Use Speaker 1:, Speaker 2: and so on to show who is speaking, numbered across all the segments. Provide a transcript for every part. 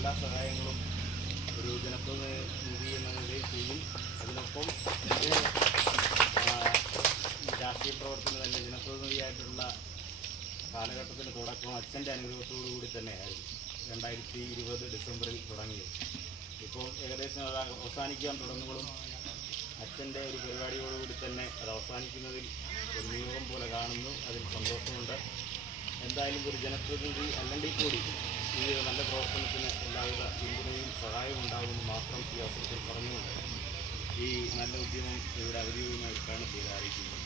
Speaker 1: എല്ലാ സഹായങ്ങളും ഒരു ജനപ്രതിനിധി എന്ന നിലയിൽ ചെയ്യും. അതിനൊപ്പം രാഷ്ട്രീയ പ്രവർത്തനം തന്നെ ജനപ്രതിനിധിയായിട്ടുള്ള കാലഘട്ടത്തിന് തുടക്കം അച്ഛന്റെ അനുഗ്രഹത്തോടു കൂടി തന്നെയായിരുന്നു. രണ്ടായിരത്തി ഇരുപത് ഡിസംബറിൽ തുടങ്ങിയത്. ഇപ്പോൾ ഏകദേശം അത് അവസാനിക്കാൻ തുടങ്ങുമ്പോഴും അച്ഛന്റെ ഒരു പരിപാടിയോടുകൂടി തന്നെ അത് അവസാനിക്കുന്നതിൽ ഒരു നിയോഗം പോലെ കാണുന്നു. അതിൽ സന്തോഷമുണ്ട്. എന്തായാലും ഒരു ജനപ്രതിനിധി അല്ലെങ്കിൽ കൂടി ഈ നല്ല പ്രവർത്തനത്തിന് എല്ലാവിധ പിന്തുണയും സഹായവും ഉണ്ടാകുമെന്ന് മാത്രം ഈ അവസരത്തിൽ പറഞ്ഞുകൊണ്ട് ഈ നല്ല ഉദ്യമം ഇവിടെ അവധിയുമായിട്ടാണ് ചെയ്ത് അറിയിക്കുന്നു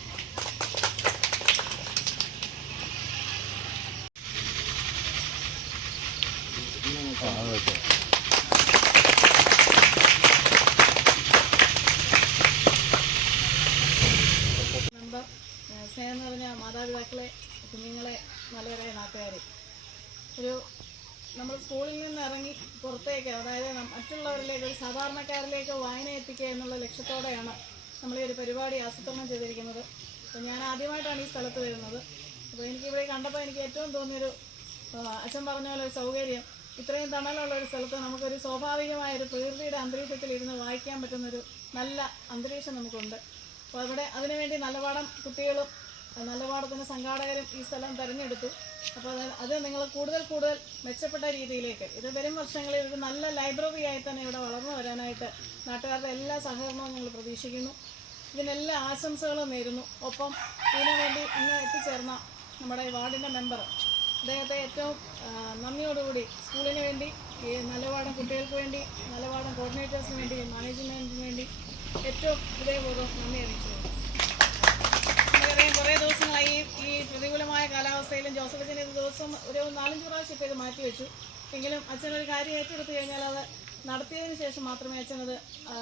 Speaker 2: മെമ്പർ ഏഹ് സ്നേഹം മാതാപിതാക്കളെ കുഞ്ഞുങ്ങളെ നല്ലവരായ നാട്ടുകാരെ ഒരു നമ്മൾ സ്കൂളിൽ നിന്ന് ഇറങ്ങി പുറത്തേക്ക് അതായത് മറ്റുള്ളവരിലേക്ക് ഒരു സാധാരണക്കാരിലേക്ക് വായന എത്തിക്കുക എന്നുള്ള ലക്ഷ്യത്തോടെയാണ് നമ്മൾ ഈ ഒരു പരിപാടി ആസൂത്രണം ചെയ്തിരിക്കുന്നത്. അപ്പോൾ ഞാൻ ആദ്യമായിട്ടാണ് ഈ സ്ഥലത്ത് വരുന്നത്. അപ്പോൾ എനിക്ക് ഇവിടെ കണ്ടപ്പോൾ എനിക്ക് ഏറ്റവും തോന്നിയൊരു അച്ഛൻ പറഞ്ഞ പോലെ ഒരു സൗകര്യം. ഇത്രയും തണലുള്ള ഒരു സ്ഥലത്ത് നമുക്കൊരു സ്വാഭാവികമായ ഒരു പ്രകൃതിയുടെ അന്തരീക്ഷത്തിൽ ഇരുന്ന് വായിക്കാൻ പറ്റുന്നൊരു നല്ല അന്തരീക്ഷം നമുക്കുണ്ട്. അപ്പോൾ അവിടെ അതിനുവേണ്ടി നല്ലപാടം കുട്ടികളും അഹ് തന്നെ സംഘാടകരും ഈ സ്ഥലം തിരഞ്ഞെടുത്തു. അപ്പോൾ അത് നിങ്ങൾ കൂടുതൽ കൂടുതൽ മെച്ചപ്പെട്ട രീതിയിലേക്ക്. ഇത് വരും വർഷങ്ങളിൽ ഒരു നല്ല ലൈബ്രറിയായി തന്നെ ഇവിടെ വളർന്നു വരാനായിട്ട് നാട്ടുകാരുടെ എല്ലാ സഹകരണവും ഞങ്ങൾ പ്രതീക്ഷിക്കുന്നു. ഇതിനെല്ലാ ആശംസകളും നേരുന്നു. ഒപ്പം ഇതിനുവേണ്ടി ഇന്ന് എത്തിച്ചേർന്ന നമ്മുടെ വാർഡിന്റെ മെമ്പർ അദ്ദേഹത്തെ ഏറ്റവും നന്ദിയോടുകൂടി സ്കൂളിന് വേണ്ടി ഈ നല്ലപാടം കുട്ടികൾക്ക് വേണ്ടി നല്ലപാടം കോർഡിനേറ്റേഴ്സിന് വേണ്ടി മാനേജ്മെന്റിന് വേണ്ടി ഏറ്റവും ഹൃദയപൂർവം നന്ദി അറിയിച്ചു ഈ പ്രതികൂലമായ കാലാവസ്ഥയിലും ജോസഫ് അച്ഛൻ ദിവസം ഒരു നാലഞ്ച് പ്രാവശ്യം ഇപ്പോൾ ഇത് മാറ്റി വെച്ചു. എങ്കിലും അച്ഛനൊരു കാര്യം ഏറ്റെടുത്ത് കഴിഞ്ഞാൽ അത് നടത്തിയതിന് ശേഷം മാത്രമേ അച്ഛനത് ആ,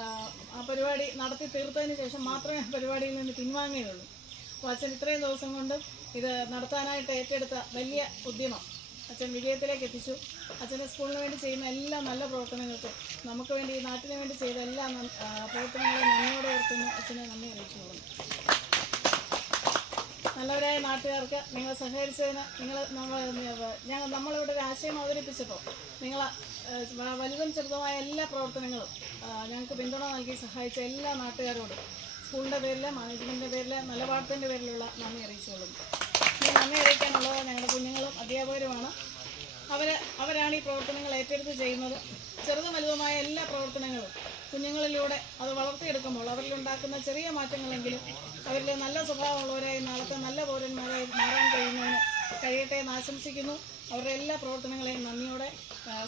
Speaker 2: പരിപാടി നടത്തി തീർത്തതിന് ശേഷം മാത്രമേ ആ പരിപാടിയിൽ നിന്ന് പിൻവാങ്ങുകയുള്ളൂ. അപ്പോൾ അച്ഛൻ ഇത്രയും ദിവസം കൊണ്ട് ഇത് നടത്താനായിട്ട് ഏറ്റെടുത്ത വലിയ ഉദ്യമം അച്ഛൻ വിജയത്തിലേക്ക് എത്തിച്ചു. അച്ഛന്റെ സ്കൂളിന് വേണ്ടി ചെയ്യുന്ന എല്ലാ നല്ല പ്രവർത്തനങ്ങൾക്കും നമുക്ക് വേണ്ടി ഈ നാട്ടിന് വേണ്ടി ചെയ്ത എല്ലാ പ്രവർത്തനങ്ങളും നന്ദിയോടെ ഓർക്കുന്നു അച്ഛനെ നന്ദി അറിയിച്ചു നല്ലവരായ നാട്ടുകാർക്ക് നിങ്ങൾ സഹകരിച്ചതിന് നിങ്ങൾ നമ്മൾ ഞങ്ങൾ നമ്മളിവിടെ ഒരു ആശയം അവതരിപ്പിച്ചപ്പോൾ നിങ്ങൾ വലുതും ചെറുതുമായ എല്ലാ പ്രവർത്തനങ്ങളും ഞങ്ങൾക്ക് പിന്തുണ നൽകി സഹായിച്ച എല്ലാ നാട്ടുകാരോടും സ്കൂളിന്റെ പേരിൽ മാനേജ്മെന്റിന്റെ പേരിൽ നിലപാടത്തിന്റെ പേരിലുള്ള നന്ദി അറിയിച്ചുകൊള്ളുന്നു. നന്ദി അറിയിക്കാനുള്ളത് ഞങ്ങളുടെ കുഞ്ഞുങ്ങളും അധ്യാപകരുമാണ് അവർ അവരാണ് ഈ പ്രവർത്തനങ്ങൾ ഏറ്റെടുത്ത് ചെയ്യുന്നത് ചെറുതും വലുതുമായ എല്ലാ പ്രവർത്തനങ്ങളും കുഞ്ഞുങ്ങളിലൂടെ അത് വളർത്തിയെടുക്കുമ്പോൾ അവരിൽ ഉണ്ടാക്കുന്ന ചെറിയ മാറ്റങ്ങളെങ്കിലും അവരിൽ നല്ല സ്വഭാവമുള്ളവരായി നാളത്തെ നല്ല പൗരന്മാരായി മാറാൻ കഴിയുന്നതിന് കഴിയട്ടെ എന്ന് ആശംസിക്കുന്നു. അവരുടെ എല്ലാ പ്രവർത്തനങ്ങളെയും നന്ദിയോടെ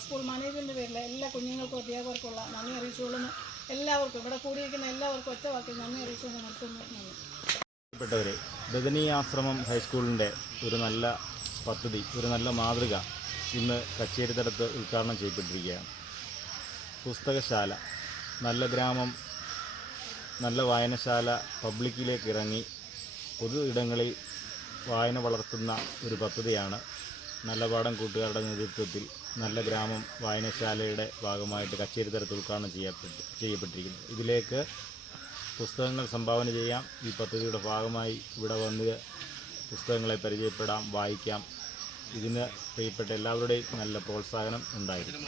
Speaker 2: സ്കൂൾ മാനേജ്മെന്റ് പേരിലെ എല്ലാ കുഞ്ഞുങ്ങൾക്കും അധ്യാപകർക്കുള്ള നന്ദി അറിയിച്ചുകൊള്ളുന്നു. എല്ലാവർക്കും ഇവിടെ കൂടിയിരിക്കുന്ന എല്ലാവർക്കും ഒറ്റ വാക്കിൽ നന്ദി അറിയിച്ചുകൊണ്ട് നിർത്തുന്നു.
Speaker 1: ബദനി ആശ്രമം ഹൈസ്കൂളിന്റെ ഒരു നല്ല പദ്ധതി ഒരു നല്ല മാതൃക ഇന്ന് കച്ചേരിത്തടത്ത് ഉദ്ഘാടനം ചെയ്യപ്പെട്ടിരിക്കുകയാണ്. പുസ്തകശാല നല്ല ഗ്രാമം നല്ല വായനശാല പബ്ലിക്കിലേക്ക് ഇറങ്ങി പൊതു ഇടങ്ങളിൽ വായന വളർത്തുന്ന ഒരു പദ്ധതിയാണ്. നല്ല പാഠം കൂട്ടുകാരുടെ നേതൃത്വത്തിൽ നല്ല ഗ്രാമം വായനശാലയുടെ ഭാഗമായിട്ട് കച്ചേരി തരത്തിൽ ഉദ്ഘാടനം ചെയ്യപ്പെട്ട് ചെയ്യപ്പെട്ടിരിക്കുന്നത് ഇതിലേക്ക് പുസ്തകങ്ങൾ സംഭാവന ചെയ്യാം. ഈ പദ്ധതിയുടെ ഭാഗമായി ഇവിടെ വന്ന് പുസ്തകങ്ങളെ പരിചയപ്പെടാം വായിക്കാം. ഇതിന് പ്രിയപ്പെട്ട എല്ലാവരുടെയും നല്ല പ്രോത്സാഹനം ഉണ്ടായിരിക്കും.